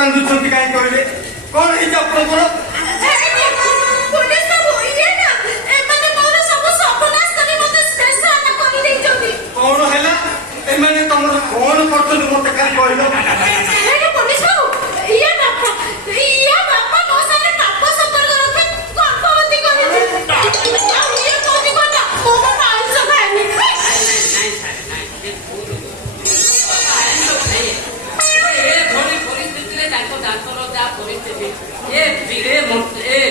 कांदुचंती काई कहले कोन हे आपनकर कौन है एमने तुम कौन करते मत खाली कहल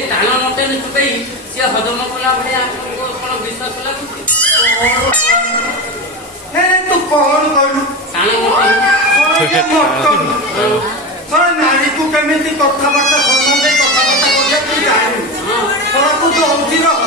टाण मटन चुकई सी हजम कला भाई कौन विश्वास लगुच तू कौन कहलु टाण मटन नारी को केमिति कथबार्ता सम्बन्ध कथबार्ता कर तू जानी थोड़ा तू तो होती रह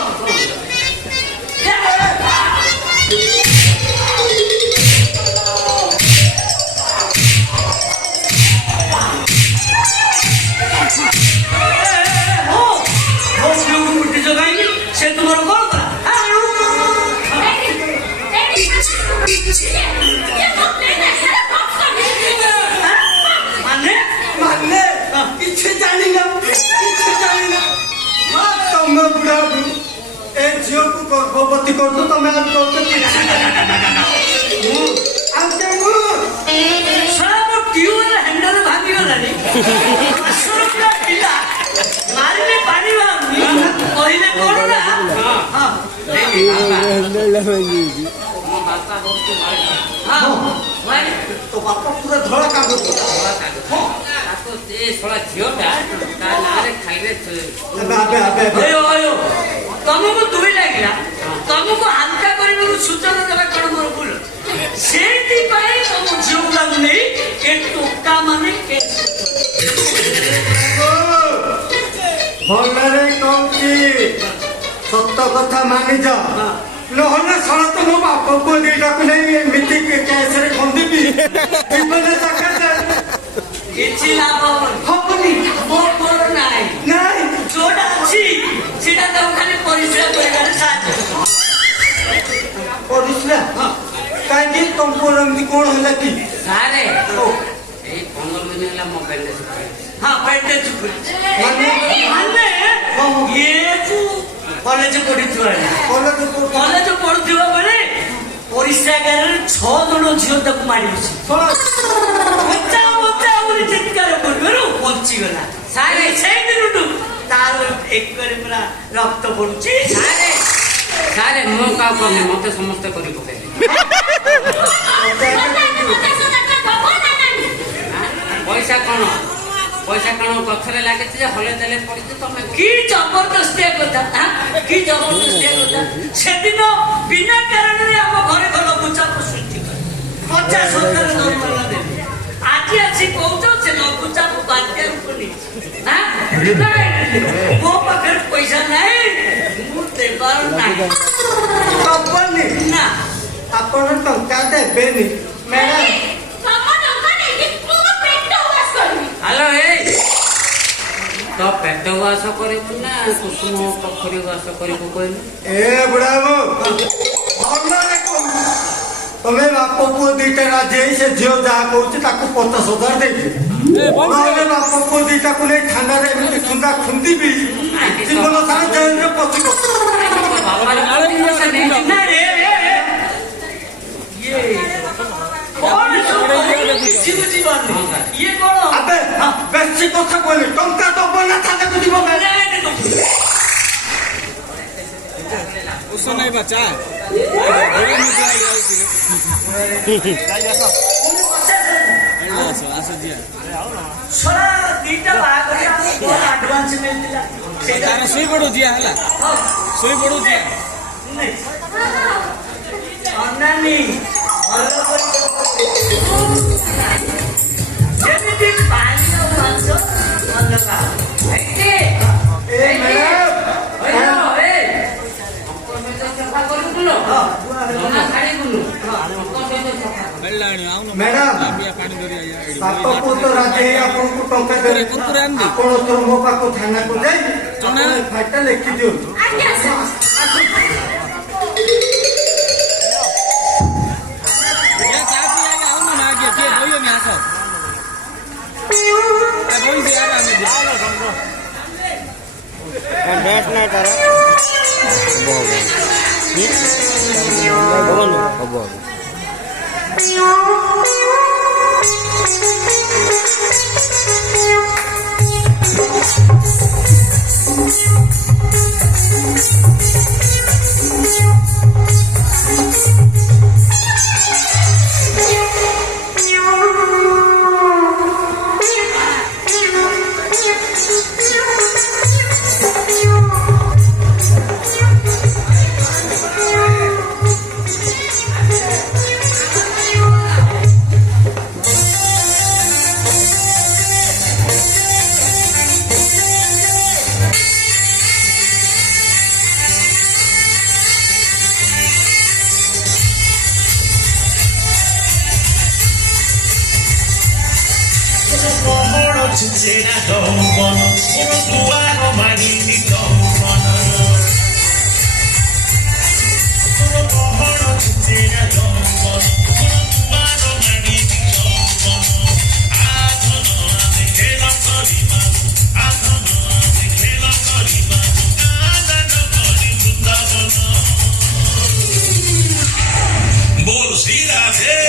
से तुम्हारा कौन करा माने माने किछ जानी ना तुम बुढ़ा ए झील को गर्भवती कर दो तुम आज कर सब ट्यूबवेल हैंडल भांगी गलानी असुरक्षा पिला मारले पानी कहले कौन ना हां तो बापा पूरा धड़ा कागज तुमको दुई लगे तुमको हल्का कर सूचना देवा कौन मोर भूल से तुम झील लगुनि टोका मान भलरे कहूँ सत कथा मानि जा नहले सारा तो मो बाप को दीटा को नहीं एमती केस रे खंदीबी विपने जाके किछि लाभ हबनी मो कोर नाही नहीं जोडा अछि सेटा तो खाली परिश्रम करबार साथ परिश्रा काहे तुमको रंगी कोन होला की सारे ओ ए 15 दिन होला मोबाइल दे हां पेटे चुप माने ये तू कॉलेज पढ़ुवा बेले परीक्षागार 6 जन झील तक मारी चित्कार बची गला सारे से दिन तार एक पूरा रक्त पड़ुची सारे सारे मो का कमे मते समस्त करी पकेले पैसा कौन गथरे लगे हले देले पड़ी तुम कि जबरदस्ती कथा कि जबरदस्ती कथा से दिन बिना कारण आम घरे घर लघुचाप सृष्टि कर 50,000 दरमाना दे आज आसी कहूच से लघुचाप बाध्य रूप नहीं मो पाखे पैसा नहीं मुझे ना आपण टंका देबेनी मैडम हेलो ए तो पेट वास करिबु ना कुसुम पोखरी वास करिबु कहलु ए बुढ़ाबो भलरे कहू तमे बाप को दीटा राजे से झियो जा कहूची ताको 50,000 देबी नहले बाप को दीटा को नहीं थाना रे एमती सुंदा खुंदी भी जीवन सारा जेल रे पचिको बाबा रे पैसा नहीं ना रे ये ये कौन अबे बेसी कथा कहले टंका तो बना थाने को दिबो उसो नहीं बचा छोरा दीटा बाग एडवांस मिलतिला तारा सोई पड़ो दिया हला सोई पड़ो दिया अन्नानी जेमिति पानी मांस अलगा ए मैडम ए हमको में तो सफा करू तुलो हां ना साड़ी गुनु हमको से तो सफा बेलाणी आउन मैडम बिया पानी धरि आया बाप को तो राजे आपन को टंका दे कुकुर आन दे आपण तो मो पाको थाना को जाई चना फाटा लिखि दियो आज्ञा सर କହିଛି ଆରେ ଆମେ ଡ୍ୟାନ୍ସ ନାଇଁ ତାର ହବ Será tão bom, por tua romarini tão bom. Será tão bom, por tua romarini tão bom. Adono ame kela koriba, adono ame kela koriba, adono kori brundabono. Bol Sira de.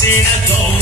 Será tão